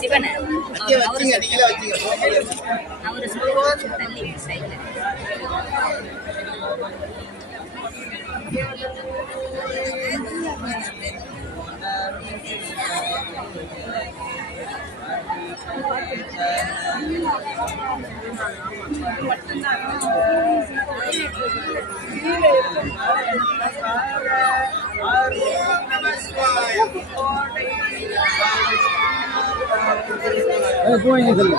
சிவனை அவரு சொல்லுவோம் தள்ளி சைட்ல போயிங்க சொல்லு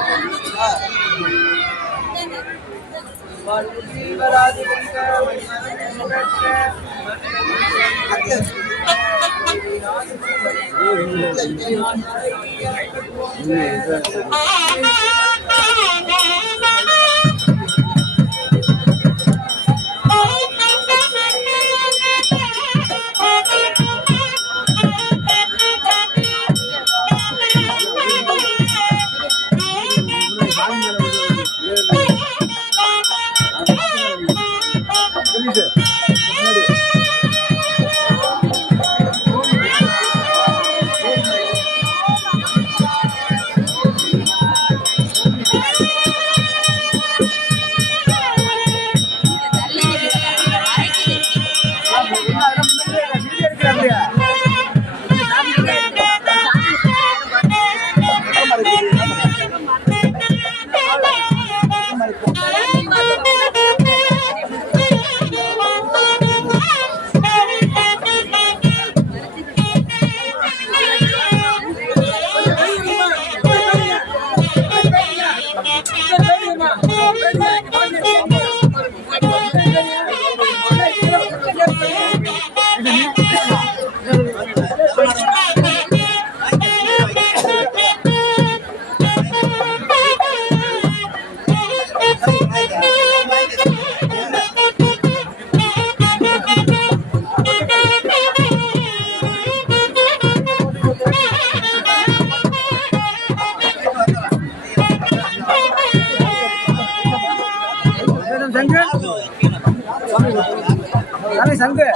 சங்கு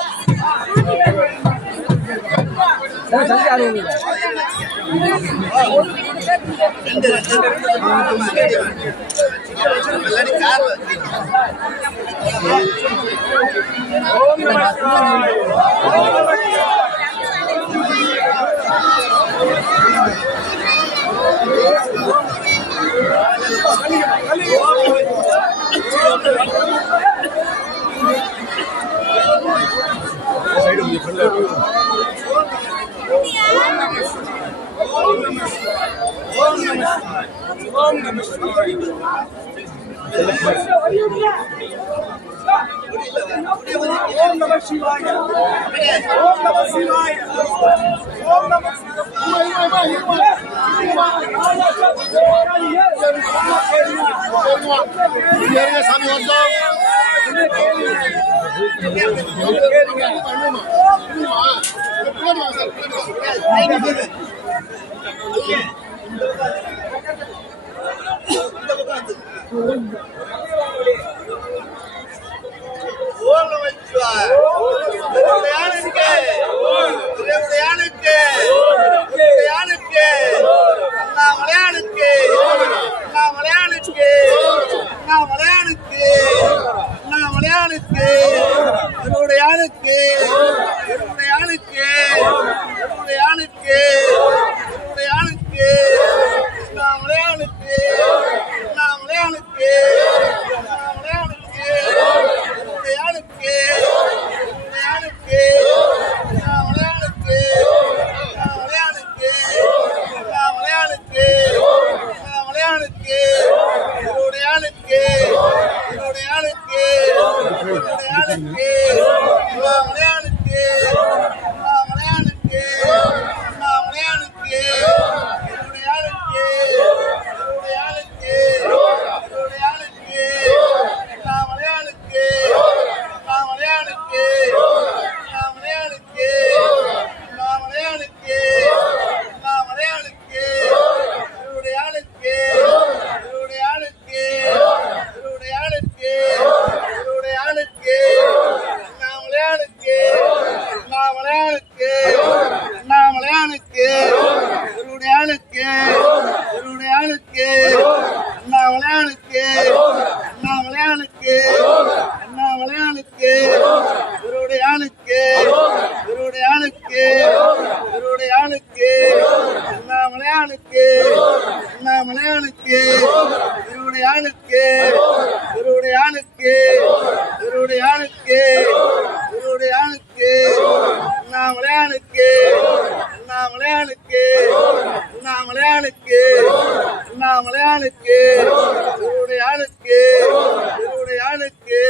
ஓம் நம சிவாய ஓம் நம சிவாய ஓம் நம சாமி வந்தோம் ஓம் நம சிவாய யானுக்கு அண்ணாமலையானுக்கு திருவுடையானுக்கு அண்ணாமலையானுக்கு அண்ணாமலையானுக்கு திருவுடையானுக்கு திருவுடையானுக்கு திருவுடையானுக்கு திருவுடையானுக்கு அண்ணாமலையானுக்கு அண்ணாமலையானுக்கு அண்ணாமலையானுக்கு அண்ணாமலையானுக்கு திருவுடையானுக்கு திருவுடையானுக்கு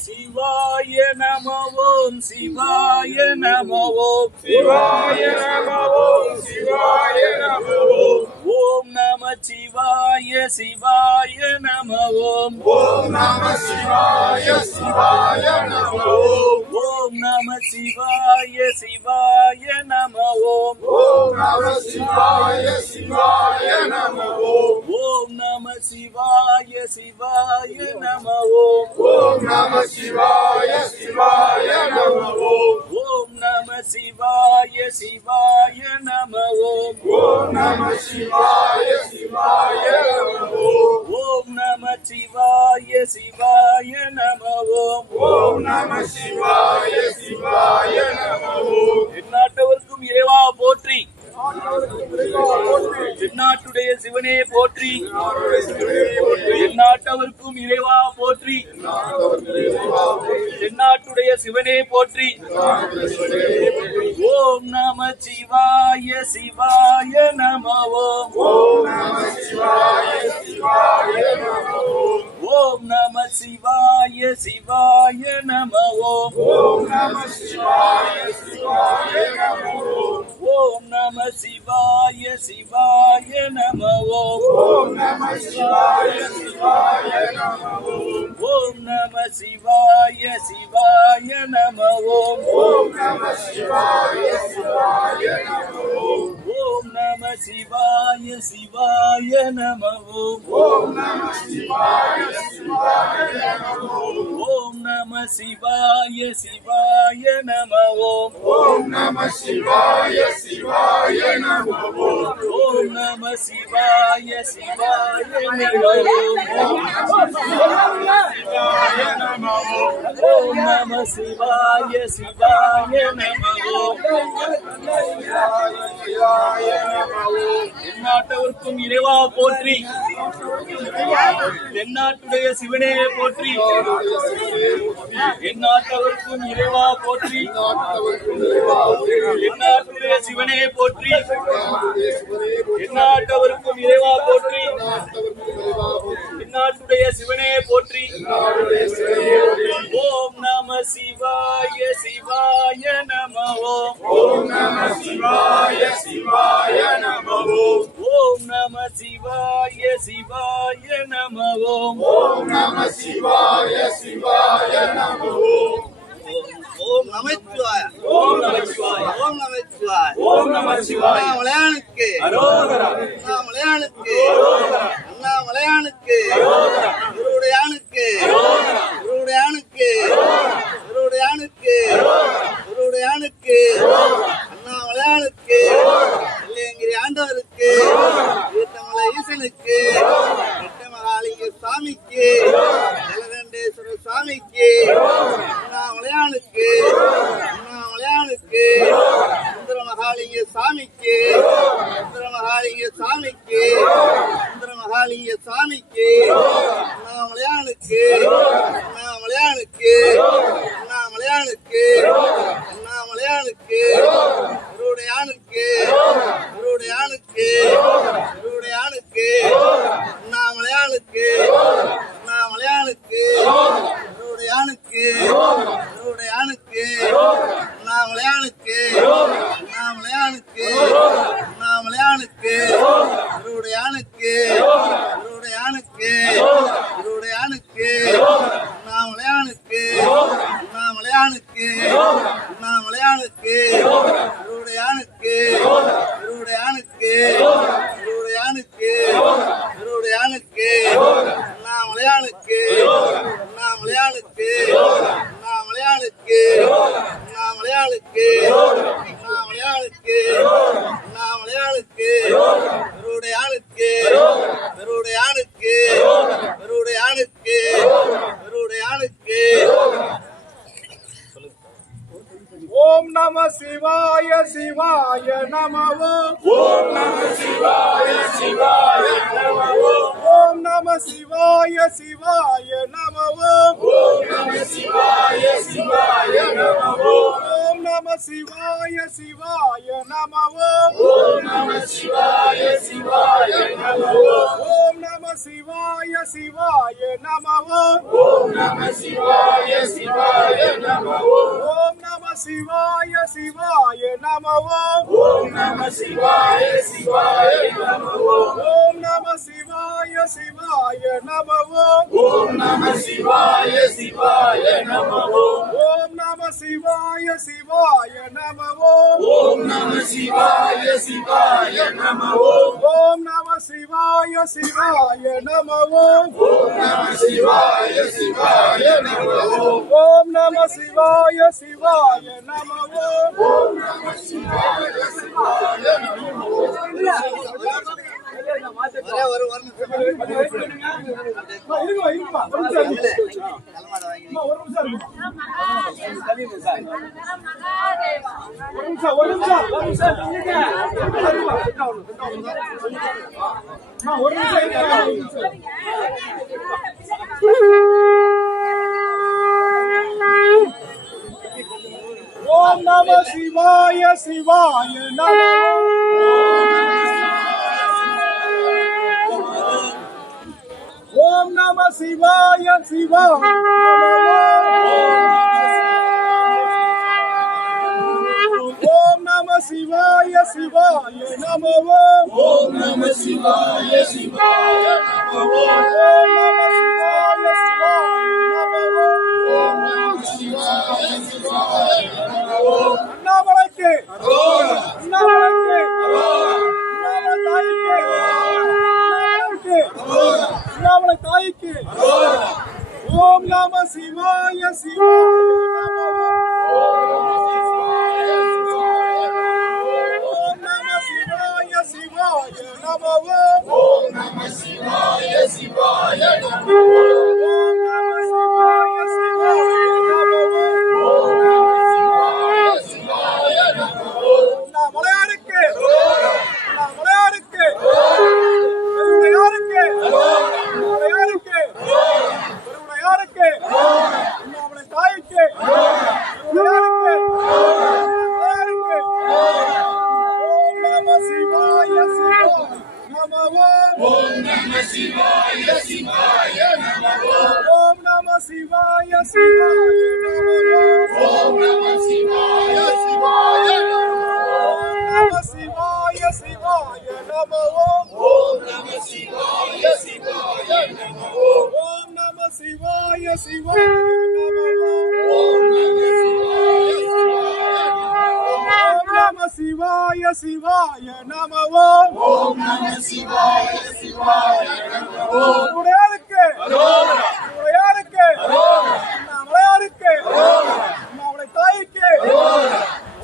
சிவாய நம ஓம் சிவாய நம ஓம் சிவாய நம ஓம் சிவாய நம ஓம் ஓம் நம சிவாய சிவாய நம ஓம் ஓம் நம சிவாய சிவாய நம ஓம் ஓம் நம சிவாய சிவாய நம ஓம் ஓம் நம சிவாய சிவாய நம ஓம் ஓம் நம சிவாய சிவாய நம ஓம் ஓம் நம சிவாய சிவாய நம ஓம் ஓம் நம சிவாய சிவாய நம ஓம் ஓம் நம சிவாய சிவாய நம ஓம் ஓம் நம சிவாய சிவாய நம ஓம் ஓம் நம சிவாய சிவாய நம ஓம் எந்நாட்டவர்க்கும் இறைவா போற்றி தென்னாட்டுடைய சிவனே போற்றி எந்நாட்டவர்க்கும் இறைவா போற்றி தென்னாட்டுடைய சிவனே போற்றி ஓம் நம சிவாய சிவாய நம ஓம் ஓம் நம சிவாய சிவாய நம ஓம் ஓம் நம சிவாய சிவாய நம ஓம் ஓம் நம சிவாய சிவாய நம ஓம் ஓம் நம சிவாய சிவாய நம ஓம் ஓம் நம சிவாய சிவாய நம ஓம் ஓம் நம சிவாய சிவாய நம ஓம் ஓம் நம சிவாய சிவாய நம ஓம் ஓம் நம சிவாய சிவாய நம ஓம் ஓம் நம சிவாய சிவாய நம ஓம் ஓம் நம சிவாய சிவாய நம ஓம் ஓம் நம சிவாய சிவாய நம ஓம் ஓம் நம சிவாய சிவாய நம ஓம் ஓம் நம சிவாய சிவாய நம ஓம் தென்னாட்டவர்க்கும் இறைவா போற்றி தென்னாட்டுடைய சிவனே போற்றி எந்நாட்டவர்க்கும் இறைவா போற்றி எந்நாட்டுடைய சிவனே போற்றி எந்நாட்டவர்க்கும் இறைவா போற்றி எந்நாட்டுடைய சிவனே போற்றி ஓம் நம சிவாய சிவாய நம ஓம் ஓம் நம சிவாய சிவாய நம ஓம் ஓம் நம சிவாய சிவாய நம ஓம் ஓம் நம சிவாய சிவாய நம ஓம் ஓம் நமச்சிவாய ஓம் நமச்சிவாய ஓம் நமச்சிவாய ஓம் நமச்சிவாய அண்ணாமலையானுக்கு அரோகரா அண்ணாமலையானுக்கு அரோகரா அண்ணாமலையானுக்கு அரோகரா திருவுடையானுக்கு அரோகரா திருவுடையானுக்கு திருவுடையானுக்கு திருவுடையானுக்கு அண்ணாமலையானுக்கு வெள்ளையங்கிரி ஆண்டவருக்கு ஈட்டமலை ஈசனுக்கு எட்டமகாலிங்க சாமிக்கு ஜலகண்டேஸ்வர சாமிக்கு அண்ணாமலையானுக்கு அண்ணாமலையானுக்கு சுந்தரமகாலிங்க சாமிக்கு சுந்தரமகாலிங்க சாமிக்கு சுந்தரமகாலிங்க சாமிக்கு அண்ணாமலையானுக்கு அண்ணாமலையானுக்கு அண்ணாமலையானுக்கு அண்ணாமலையானுக்கு திருவுடையானுக்கு திருவுடையானுக்கு திருவுடையானுக்கு அண்ணாமலையானுக்கு அண்ணாமலையானுக்கு திருவுடையானுக்கு திருவுடையானுக்கு அண்ணாமலையானுக்கு அண்ணாமலையானுக்கு அண்ணாமலையானுக்கு திருவுடையானுக்கு திருவுடையானுக்கு திருவுடையானுக்கு அண்ணாமலையானுக்கு அண்ணாமலையானுக்கு அண்ணாமலையானுக்கு திருவுடையானுக்கு சிவாய சிவாய நம ஓம் நம சிவாய சிவாய நம ஓம் நம சிவாய சிவாய நம ஓம் நம சிவாய சிவாய நம ஓம் நம சிவாய சிவாய நம ஓம் நம சிவாய சிவாய நம ஓம் நம சிவாய சிவாய நம ஓம் நம சிவாய சிவாய நம ஓம் நம சிவாய சிவாய நம ஓம் நம சிவாய சிவாய நம ஓம் நம சிவாய சிவாய நம ஓம் நம சிவாய சிவாய நம ஓம் நம சிவாய சிவாய நம ஓம் நம சிவாய சிவாய நம ஓம் நம சிவாய சிவாய நம ஓம் நம சிவாய சிவாய நம ஓம் நம சிவாய சிவாய நம ஓம் நம சிவாய சிவாய நம ஓம் நம சிவாய சிவாய நம ஓம் நம சிவாய சிவாய ஓம் நம சிவாய சிவாய நம ஓம் நம சிவாய சிவாய நம ஓம் நம சிவாய சிவாய நம ஓம் நம சிவாய சிவாய நம அண்ணாமலைக்கு அண்ணாமலைக்கு அண்ணாமலை தாய்க்கு ஓம் நம சிவாய சிவாய நம ஓம் நம சிவாய சிவாய நம ஓம் நம சிவாய சிவாய நம ஓம் நம சிவாய சிவாய நம ஓம் நம சிவாய சிவாய நம அண்ணாமலையாருக்கு அண்ணாமலையாருக்கு பெருவுடையாருக்கு பெருவுடையாருக்கு பெருவுடையாருக்கு அண்ணாமலை தாய்க்கு பெருவுடையாருக்கு பெருவுடையாருக்கு ஓம் நம சிவாய சிவாய நம ஓம் நம சிவாய சிவாய நம ஓம் நம சிவாய சிவாய நம ஓம் நம சிவாய சிவாய நம ஓம் நம சிவாய சிவாய நம ஓம் நம சிவாய சிவாய நம ஓம் நம சிவாய சிவாய நம ஓம் நம சிவாய சிவாய ஓம் நம சிவாய சிவாய நம ஓம் நம சிவாய சிவாய நம உடையாருக்கு உடையாருக்கு அண்ணாமலையாருக்கு அண்ணாமலை தாய்க்கு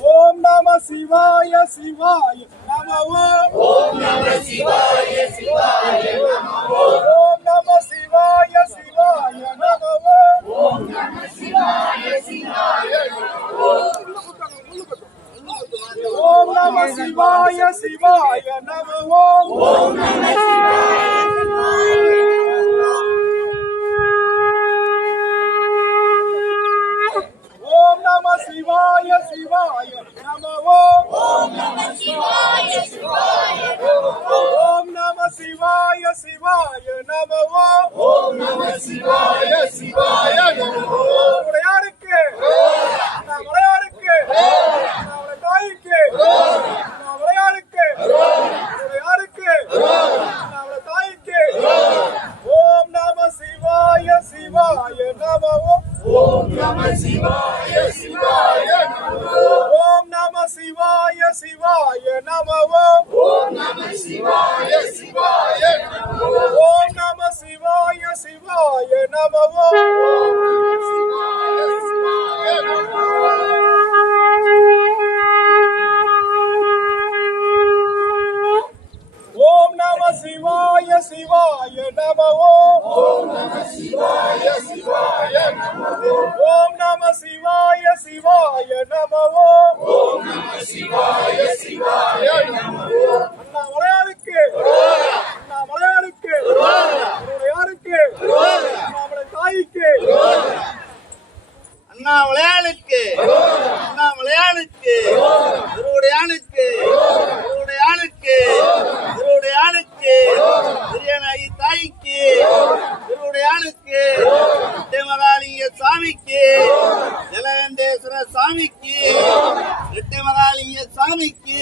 ஓம் நம சிவாய சிவாய நம ஓம் நம சிவாய சிவாய நம ஓம் நம சிவாய சிவாய நம ஓம் நம சிவாய சிவாய நம ஓம் நம சிவாய சிவாய நம ஓம் நம ஓம் நம சிவாய சிவாய நம ஓம் நம சிவாய சிவாய ஓம் நம சிவாய சிவாய நம ஓம் நம சிவாய சிவாய நம உடையாருக்கு அண்ணாமலையாருக்கு அண்ணாமலை தாய்க்கு அண்ணாமலையாருக்கு உடையாருக்கு அண்ணாமலை தாய்க்கு ஓம் நம சிவாய சிவாய நம ஓம் நம சிவாய சிவாய நம ஓம் நம சிவாய சிவாய நம ஓம் நம சிவாய சிவாய நம ஓம் நம சிவாய சிவாய நம ஓம் நம சிவாய சிவாய நம ஓம் நம சிவாய சிவாய நம ஓம் நம சிவாய சிவாய நம ஓம் நம சிவாய சிவாய நம ஓம் சிவாய சிவாய நமோ அண்ணாமலையாருக்கு அண்ணாமலையாருக்கு யாருக்கு அண்ணாமலை தாய்க்கு அண்ணாமலையானுக்கு அண்ணாமலையானுக்கு திருவுடையானுக்கு திருவுடையானுக்கு திருவுடையானுக்கு பெரியநாயகி தாய்க்கு திருவுடையானுக்கு ரெட்டைமராளிய சாமிக்கு ஜலகண்டேஸ்வர சாமிக்கு ரெட்டைமராளிய சாமிக்கு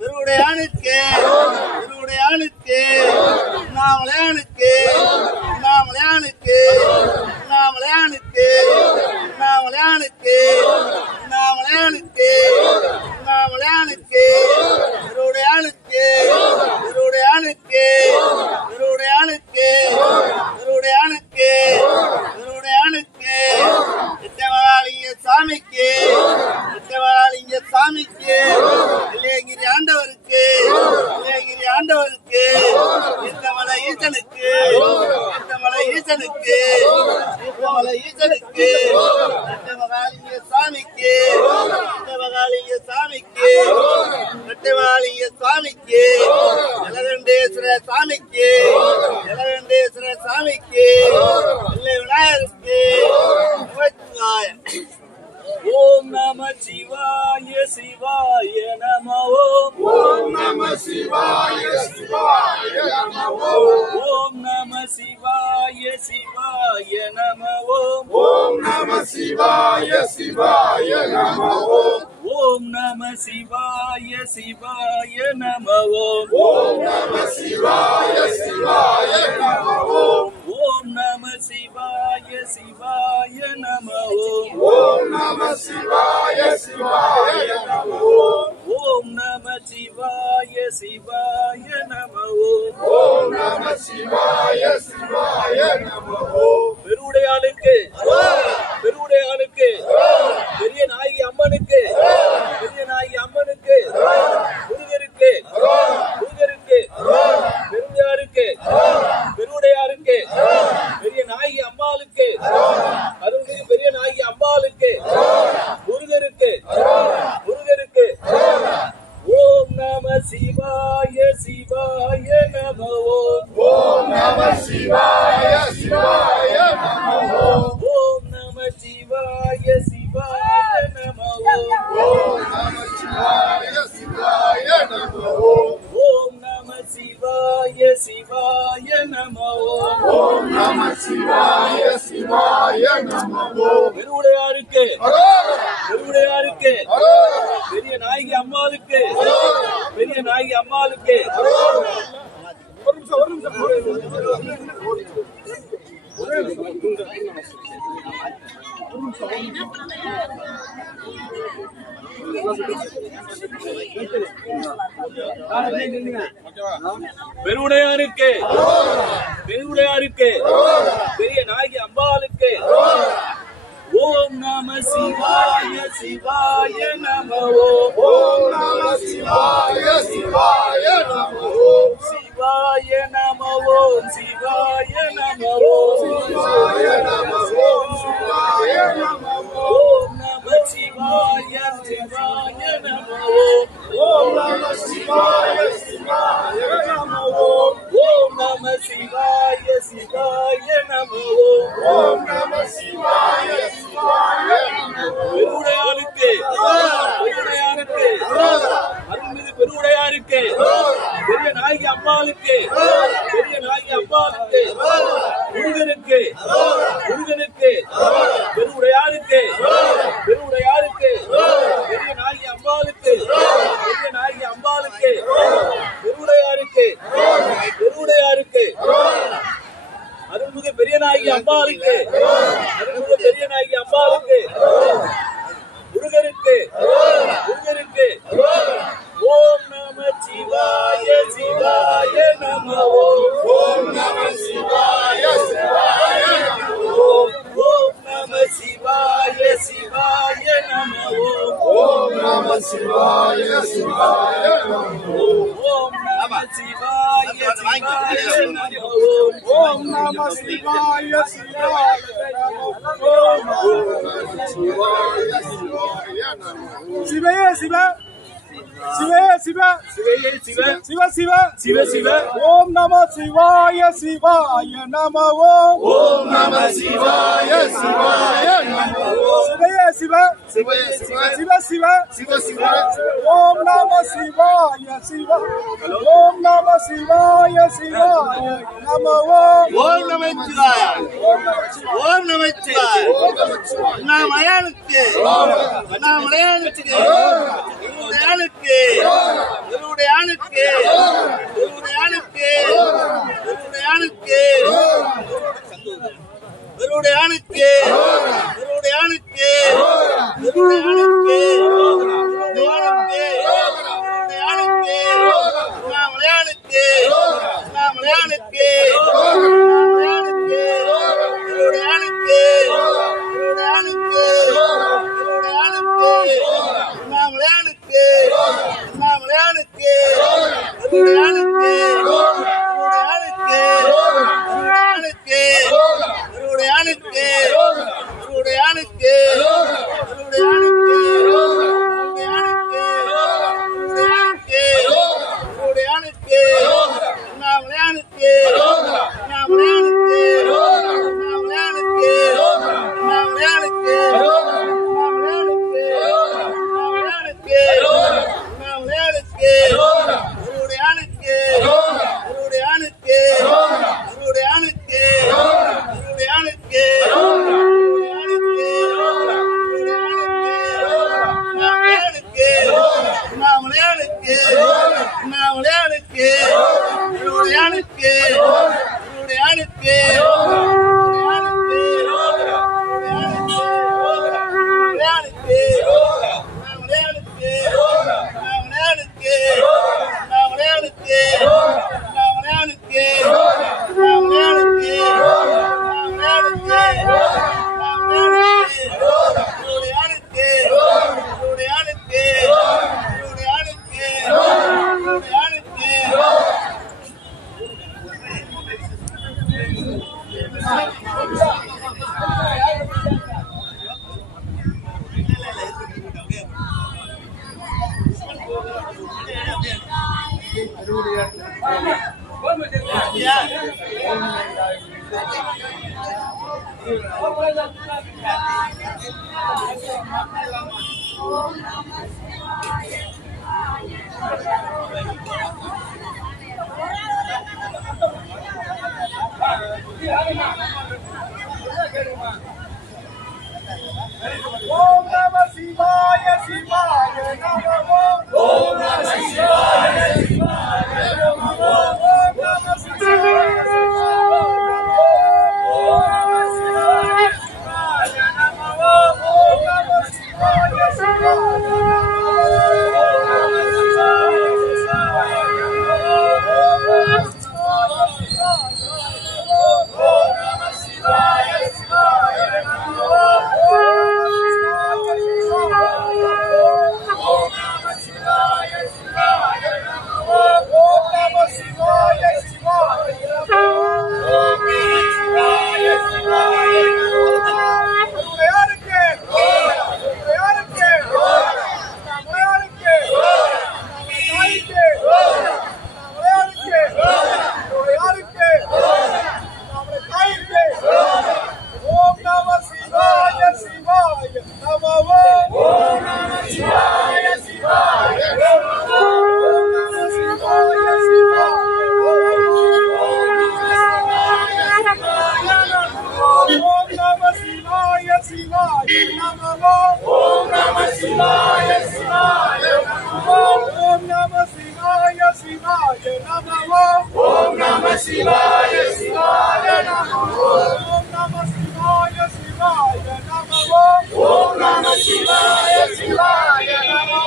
திருவுடையானுக்கு திருவுடையானுக்கு அண்ணாமலையானுக்கு அண்ணாமலையானுக்கு அண்ணாமலையானுக்கு அண்ணாமலையானுக்கு அண்ணாமலையானுக்கு அண்ணாமலையானுக்கு திருவுடையானுக்கு திருவுடையானுக்கு திருவுடையானுக்கு திருவுடையானுக்கு திருவுடையானுக்கு ரெட்டைமராளிய சாமிக்கு ரெட்டைமராளிய சாமிக்கு இல்லையங்கிரி ஆண்டவருக்கு இல்லையங்கிரி ஆண்டவருக்கு தீர்த்தமலை ஈசனுக்கு தீர்த்தமலை ஈசனுக்கு தீர்த்தமலை ஈசனுக்கு ரெட்டைமகாலிங்க சாமிக்கு ரெட்டைமகாலிங்க சாமிக்கு ரெட்டைமகாலிங்க சாமிக்கு ஜலகண்டேஸ்வர சாமிக்கு ஜலகண்டேஸ்வர சாமிக்கு இல்லை விநாயகருக்கு நமச்சிவாய. ஓம் நம சிவாய சிவாய நம ஓம் நம சிவாய சிவாய நம ஓம் நம சிவாய சிவாய நம ஓம் நம சிவாய சிவாய நம ஓம் நம சிவாய சிவாய நம ஓம் நம சிவாய சிவாய நம ஓம் நம சிவாய சிவாய நம ஓம் நம சிவாய சிவாய நம ஓம் நம சிவாய சிவாய நம ஓம் நம சிவாய சிவாய நம பெருவுடையானுக்கு பெருவுடையானுக்கு பெரிய நாயகி அம்மனுக்கு பெரிய நாயகி அம்மனுக்கு முருகருக்கு முருகருக்கு பெருவுடையாருக்கு பெருவுடையாருக்கு பெரிய நாயகி அம்பாளுக்கு அருள்மிகு பெரிய நாயகி அம்பாளுக்கு முருகருக்கு முருகருக்கு ஓம் நம சிவாய சிவாய நம ஓம் நம சிவாய சிவாய நம ஓம் நம சிவாய சிவாய நம ஓம் நம சிவாய சிவாய நம ஓம் நம சிவாய சிவாய நம ஓம் நம சிவாய சிவாய நம பெருவுடையாருக்கு பெருவுடையாருக்கு பெரிய நாயகி அம்மாளுக்கு பெரிய நாயகி அம்மாளுக்கு பெருவுடையாருக்கு பெருவுடையாருக்கு பெரிய நாயகி அம்பாளுக்கு ஓம் நம சிவாய சிவாய நம ஓம் நம சிவாய சிவாய நம சிவாய நம ஓம் சிவாய நம சிவாய நம சிவாய நம ஓம் நம சிவாய சிவாய நம ஓம் நம சிவாய சிவாய நம ஓம் நம சிவாய சிவாய நம ஓம் நம சிவாய பெருவுடையாருக்கு பெருவுடையாருக்கு அருள்மிகு பெருவுடையாருக்கு பெரிய நாயகி அம்பாளுக்கு பெரிய நாயகி அம்பாளுக்கு முருகனுக்கு முருகனுக்கு பெருவுடையாருக்கு பெருவுடையாருக்கு பெரிய நாயகி அம்பாளுக்கு பெரிய நாயகி அம்பாளுக்கு பெருவுடையாருக்கு பெருவுடையாருக்கு அருள்மிகு பெரிய நாயகி அம்பாளுக்கு அருள்மிகு பெரிய நாயகி அம்பாளுக்கு முருகருக்கு முருகருக்கு ஓம் நம சிவாய சிவாய நம ஓம் நம சிவாய சிவாய நம ஓம் நம சிவாய சிவாய நம ஓம் நம சிவாய சிவாய நம ஓம் நம சிவாய சிவாய நமோ. ஓம் நம சிவாய சிவாய நமோ. சிவயே சிவ சிவயே சிவ சிவையே சிவ சிவ சிவ சிவ சிவ. ஓம் நம சிவாய சிவாய நமோ. ஓம் நம சிவாய சிவாய நமோ. சிவயே சிவ சிவையே சிவ சிவ சிவ சிவ சிவ. ஓம் நம சிவாய சிவ. ஓம் நம சிவாய சிவாய நமோ. ஓம் நமச்சிவாய ஓம் நமச்சிவாய. அண்ணாமலையானுக்கு அண்ணாமலையானுக்கு இருவுடையானுக்கு இருவுடையானுக்கு இருவுடையானுக்கு இருவுடையானுக்கு இருவுடையானுக்கு இருவுடையானுக்கு இருவுடையானுக்கு இருவுடையானுக்கு அண்ணாமலையானுக்கு அண்ணாமலையானுக்கு அண்ணாமலையானுக்கு இருவுடையானுக்கு இருவுடையானுக்கு இருவுடையானுக்கு அண்ணாமலையானுக்கு அண்ணாமலையானுக்கு இருவுடையானுக்கு இருவுடையானுக்கு இருவுடையானுக்கு இருவுடையானுக்கு இருவுடையானுக்கு இருவுடையானுக்கு இருவுடையானுக்கு அண்ணாமலையானுக்கு அண்ணாமலையானுக்கு அண்ணாமலையானுக்கு அண்ணாமலையானுக்கு அண்ணாமலையானுக்கு அண்ணாமலையானுக்கு இருவுடையானுக்கு இருவுடையானுக்கு இருவுடையானுக்கு இருவுடையானுக்கு அண்ணாமலையானுக்கு அண்ணாமலையானுக்கு இருவுடையானுக்கு இருவுடையானுக்கு ஓம் நம சிவாய சிவாய நமோ. ஓம் நம சிவாய சிவாய நமோ. ஓம் நம சிவாய சிவாய நமோ. ஓம் நம சிவாய சிவாய நமோ. ஓம் நம சிவாய சிவாய நமோ. ஓம் நம சிவாய சிவாய நமோ. Shivaya, Shivaya, Namo. Om Namah Shivaya, Shivaya, Namo. Om Namah Shivaya, Shivaya, Namo.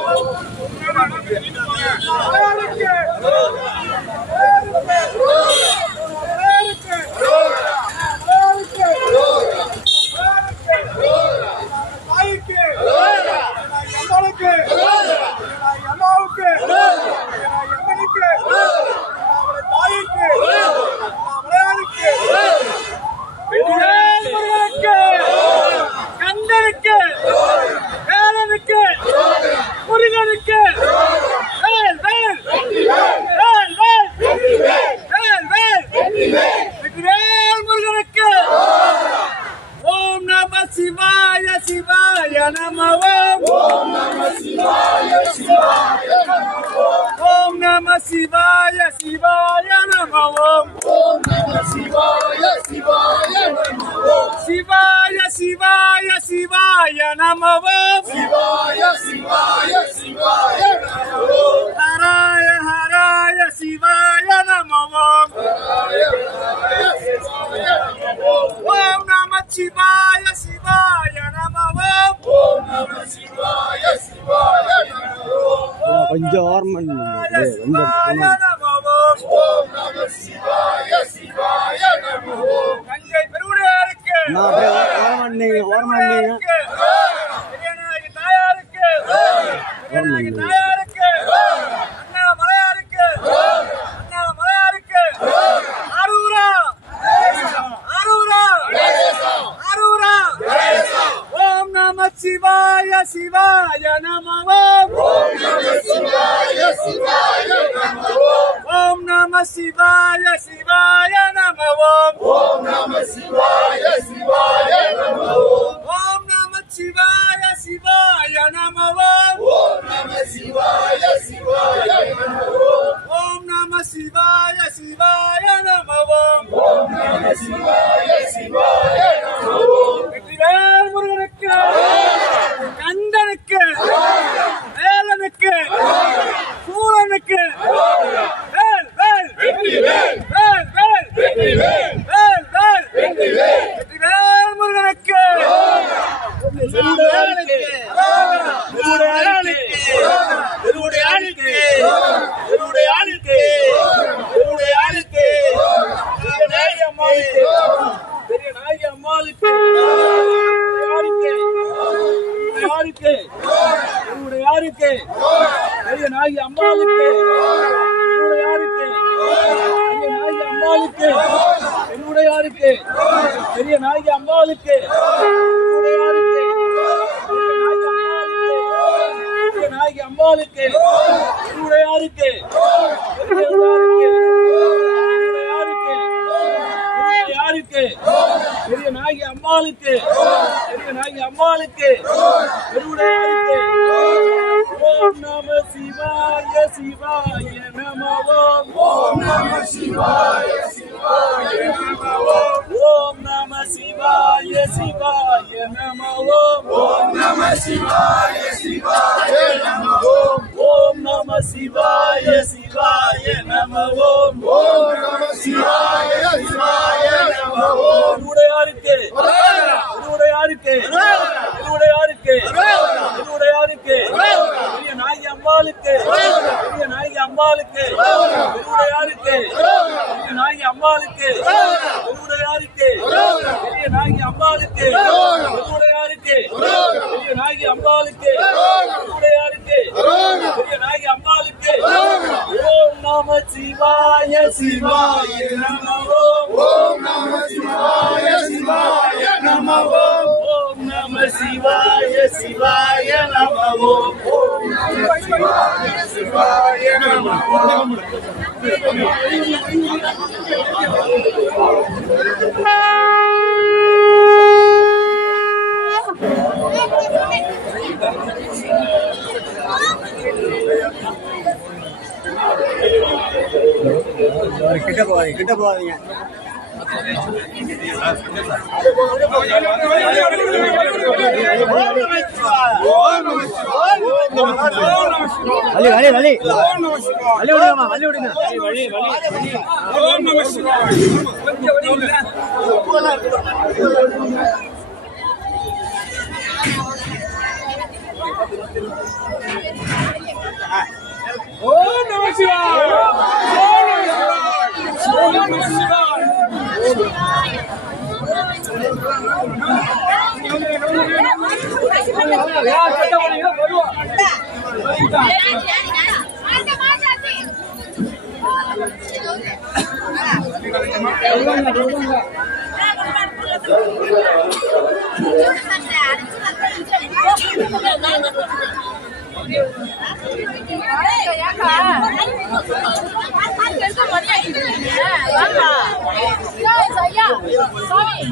சிவாய சிவாய நம ஓம். ஓம் நம சிவாய சிவாய நம ஓம். சிவாய சிவாய சிவாய நம ஓம். சிவாய சிவாய சிவாய நம ஓம். ஹராய ஹராய சிவாய நம ஓம். ஹராய ஹராய சிவாய நம ஓம். ஓம் நம சிவாய சிவாய நம ஓம். ஓம் நம சிவாய சிவாய நம ஓம். கொஞ்சம் ஓர்மன் சிவாய நம ஓம். ஓம் நம சிவாய சிவாய நம ஓம். கங்கை பெருவுடையாருக்கு ஓர்மன் பெரியநாயகி தாயாருக்கு பெரியநாயகி தாயாருக்கு அண்ணாமலையாருக்கு அண்ணாமலையாருக்கு அரூரா அரூரா அரூரா. ஓம் நம சிவாய சிவாய நம ஓம். ஓம் நம சிவாய சிவாய நம ஓம். ஓம் நம சிவாய சிவாய நம ஓம். ஓம் நம சிவாய சிவாய நம ஓம். ஓம் நம சிவாய சிவாய நம ஓம். ஓம் நம சிவாய சிவாய நம ஓம். ஓம் நம சிவாய சிவாய நம ஓம். ஓம் நம சிவாய சிவாய நம ஓம். வெற்றிவேல் முருகனுக்கு கந்தனுக்கு வேலனுக்கு சூரனுக்கு வேல் வேல் வெற்றிவேல் வேல் வேல் வெற்றிவேல் வேல் வேல் வெற்றிவேல் வெற்றிவேல் முருகனுக்கு பெரிய நாயகி அம்மாளுக்கு என்னுடையாருக்கு பெரிய நாயகி அம்மாளுக்கு பெரிய நாயகி அம்மாளுக்கு என்னுடையாருக்கு பெரிய நாயகி அம்மாளுக்கு என்னுடையாருக்கு. ஓம் நம சிவாய சிவாய நம ஓம். ஓம் நம சிவாய சிவாய நம ஓம். ஓம் நம சிவாய சிவாய நம ஓம். ஓம் நம சிவாய சிவாய நம ஓம். ஓம் நம சிவாய சிவாய நம ஓம். ஓம் நம சிவாய சிவாய நம ஓம். என்னுடையாருக்கு என்னுடையாருக்கு என்னுடையாருக்கு என்னுடையாருக்கு பெரிய நாயகி அம்மாளுக்கு பெரிய நாயகி அம்மாளுக்கு என்னுடையாருக்கு பெரிய நாயகி அம்மாளுக்கு என்னுடையாருக்கு பெரிய நாயகி அம்மாளுக்கு என்னுடையாருக்கு பெரிய நாயகி அம்மாளுக்கு என்னுடையாருக்கு பெரிய நாயகி அம்மாளுக்கு. ஓம் நம சிவாய சிவாய நம ஓம். ஓம் நம சிவாய சிவாய நம ஓம். ஓம் நம சிவாய சிவாய நம ஓம். ஓம் நம சிவாய சிவாய நம ஓம். கிட்ட போகாதீங்க வலி வலி வலி வலி விடுங்கம்மா வலி விடுங்க வலி வலி ஓம் நம சிவாய. ஓம் நம சிவாய. ஓம் நம சிவாய. சாமி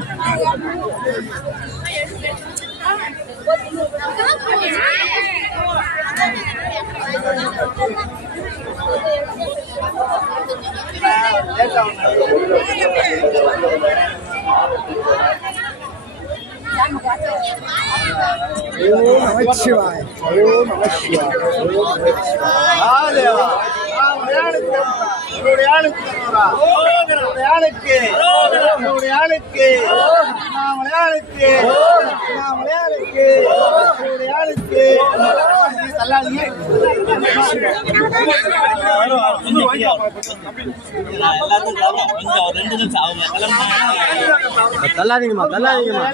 தள்ளாதீங்கம்மா தள்ளாதீங்கம்மா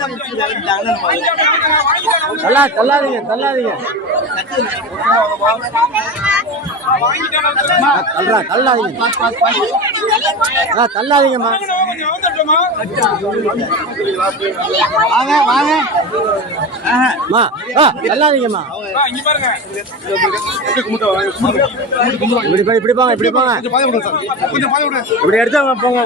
தள்ளாதீங்க தள்ளாதீங்க தள்ளாதீங்க தள்ளாதீங்கம்மா வாங்க வாங்க தள்ளாதீங்கம்மா இப்படி போங்க இப்படி போங்க இப்படி எடுத்து போங்க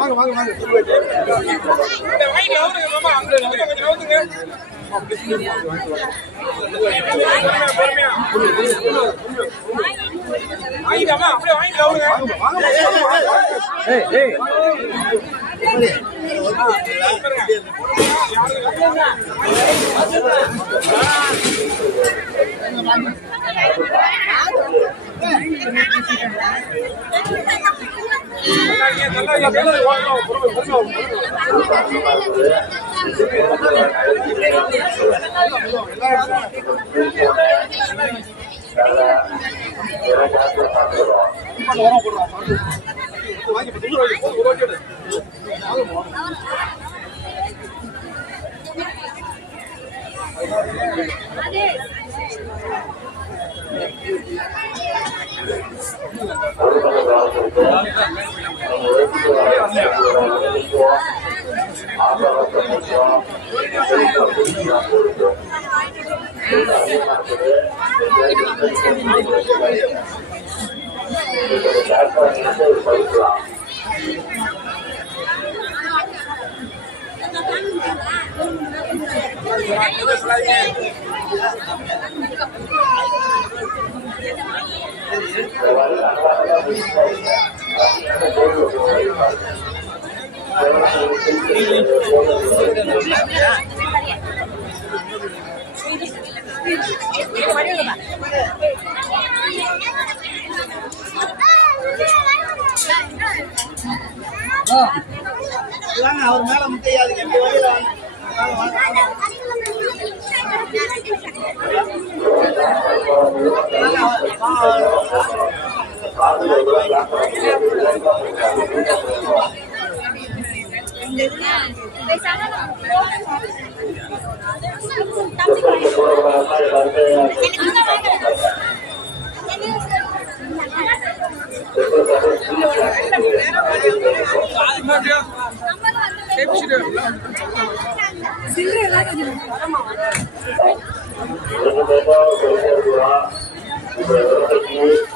அவர் மேல முட்டையாதுங்க Gracias.